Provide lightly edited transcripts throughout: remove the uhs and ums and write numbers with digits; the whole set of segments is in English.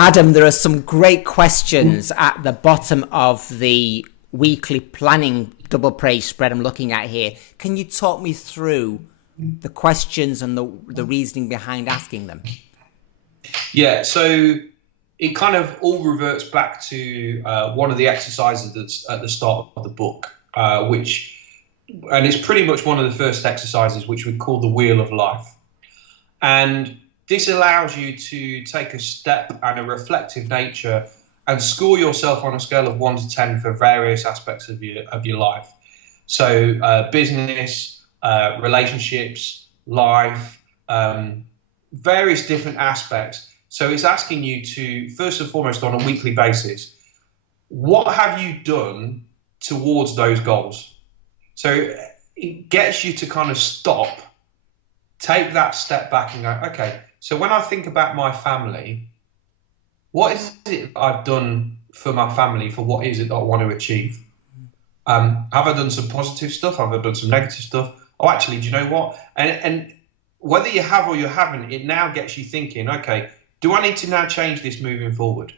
Adam, there are some great questions at the bottom of the weekly planning double praise spread I'm looking at here. Can you talk me through the questions and the reasoning behind asking them? Yeah, so it kind of all reverts back to one of the exercises that's at the start of the book, and it's pretty much one of the first exercises, which we call the Wheel of Life. And this allows you to take a step and a reflective nature and score yourself on a scale of 1 to 10 for various aspects of your life. So business, relationships, life, various different aspects. So it's asking you to, first and foremost, on a weekly basis, what have you done towards those goals? So it gets you to kind of stop, take that step back and go, okay, so when I think about my family, what is it I've done for my family, for what is it that I want to achieve? Have I done some positive stuff? Have I done some negative stuff? Oh, actually, do you know what? And whether you have or you haven't, it now gets you thinking, okay, do I need to now change this moving forward?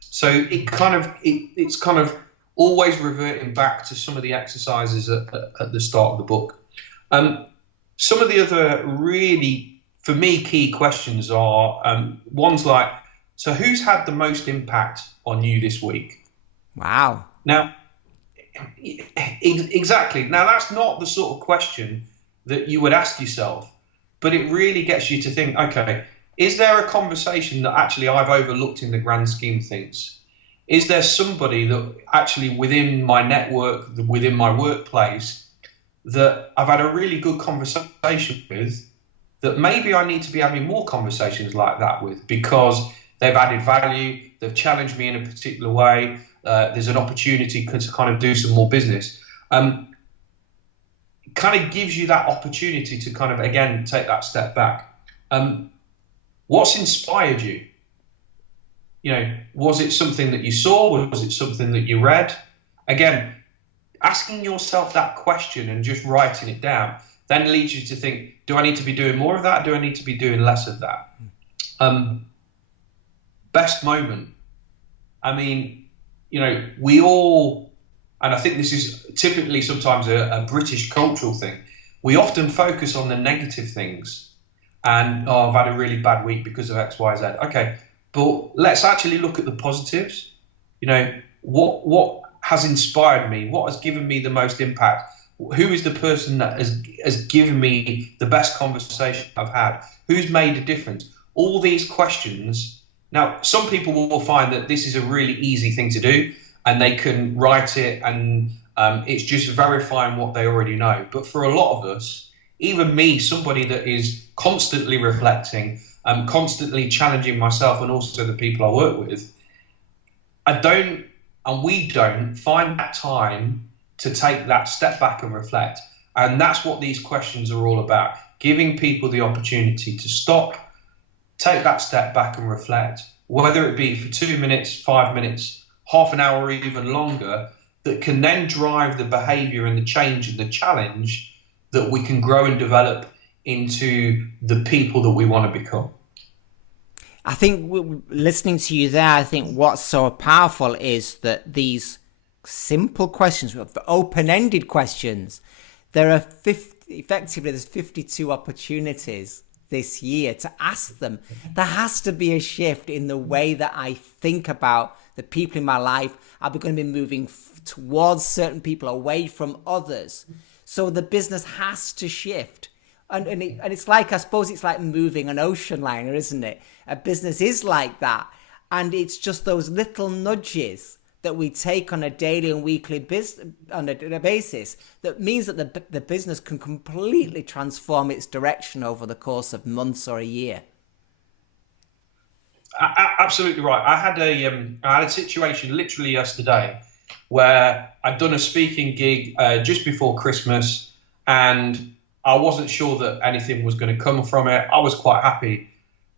So it's kind of always reverting back to some of the exercises at the start of the book. Some of the other really, for me, key questions are ones like, so who's had the most impact on you this week? Wow. Now, exactly. Now, that's not the sort of question that you would ask yourself, but it really gets you to think, okay, is there a conversation that actually I've overlooked in the grand scheme of things? Is there somebody that actually within my network, within my workplace, that I've had a really good conversation with, that maybe I need to be having more conversations like that with, because they've added value, they've challenged me in a particular way, there's an opportunity to kind of do some more business. It kind of gives you that opportunity to kind of, again, take that step back. What's inspired you? You know, was it something that you saw? Was it something that you read? Again, asking yourself that question and just writing it down then leads you to think, do I need to be doing more of that? Do I need to be doing less of that? Best moment. I mean, you know, we all, and I think this is typically sometimes a British cultural thing, we often focus on the negative things. And, oh, I've had a really bad week because of X, Y, Z. Okay, but let's actually look at the positives. You know, what has inspired me? What has given me the most impact? Who is the person that has given me the best conversation I've had? Who's made a difference? All these questions. Now, some people will find that this is a really easy thing to do and they can write it and it's just verifying what they already know. But for a lot of us, even me, somebody that is constantly reflecting, constantly challenging myself and also the people I work with, we don't find that time to take that step back and reflect. And that's what these questions are all about, giving people the opportunity to stop, take that step back and reflect, whether it be for 2 minutes, 5 minutes, half an hour, or even longer, that can then drive the behavior and the change and the challenge that we can grow and develop into the people that we want to become. I think listening to you there, I think what's so powerful is that these simple questions, open-ended questions, there's 52 opportunities this year to ask them. There has to be a shift in the way that I think about the people in my life. Are we going to be moving towards certain people, away from others? So the business has to shift. And it's like, I suppose it's like moving an ocean liner, isn't it? A business is like that. And it's just those little nudges that we take on a daily and weekly basis that means that the business can completely transform its direction over the course of months or a year. Absolutely right. I had a situation literally yesterday where I'd done a speaking gig just before Christmas, and I wasn't sure that anything was going to come from it. I was quite happy.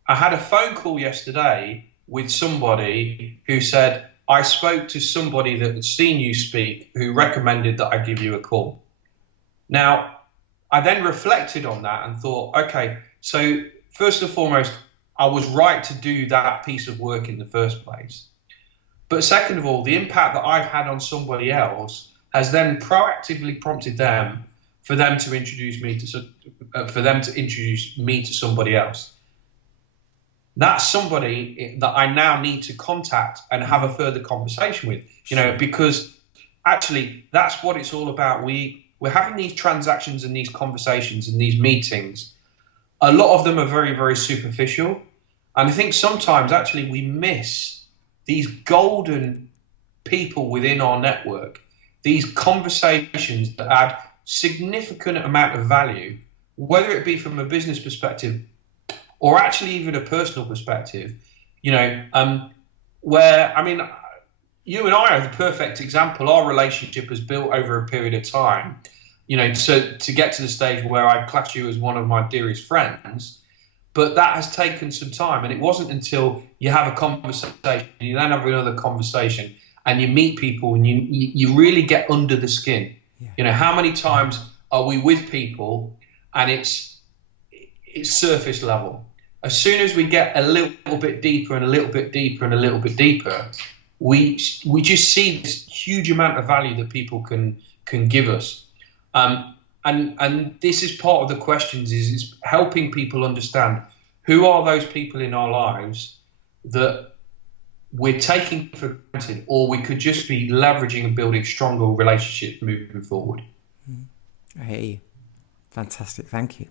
I had a phone call yesterday with somebody who said, I spoke to somebody that had seen you speak who recommended that I give you a call. Now, I then reflected on that and thought, okay, so first and foremost, I was right to do that piece of work in the first place. But second of all, the impact that I've had on somebody else has then proactively prompted them for them to introduce me to somebody else. That's somebody that I now need to contact and have a further conversation with, because actually that's what it's all about. We're having these transactions and these conversations and these meetings. A lot of them are very, very superficial. And I think sometimes actually we miss these golden people within our network, these conversations that add significant amount of value, whether it be from a business perspective or actually even a personal perspective, where, I mean, you and I are the perfect example. Our relationship has built over a period of time, so to get to the stage where I class you as one of my dearest friends. But that has taken some time, and it wasn't until you have a conversation, you then have another conversation, and you meet people, and you really get under the skin. Yeah. How many times are we with people, and it's surface level? As soon as we get a little bit deeper and a little bit deeper and a little bit deeper, we just see this huge amount of value that people can give us. And this is part of the questions is helping people understand who are those people in our lives that we're taking for granted, or we could just be leveraging and building stronger relationships moving forward. I hear you. Fantastic. Thank you.